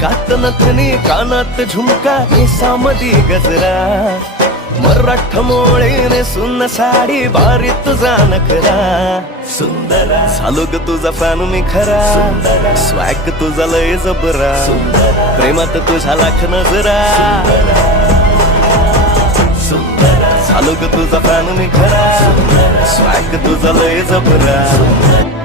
नाकात नथनी कानात झुमका केसामधी गजरा मराठ मोळीने सुन्न साडी बारी तुझा नखरा सुंदरा झालो ग तुझा फॅन मी खरा स्वॅग तुझा लय जबरा प्रेमात तुझा लाख नजरा झालो ग तुझा फॅन मी खरा स्वॅग तुझा लय जबरा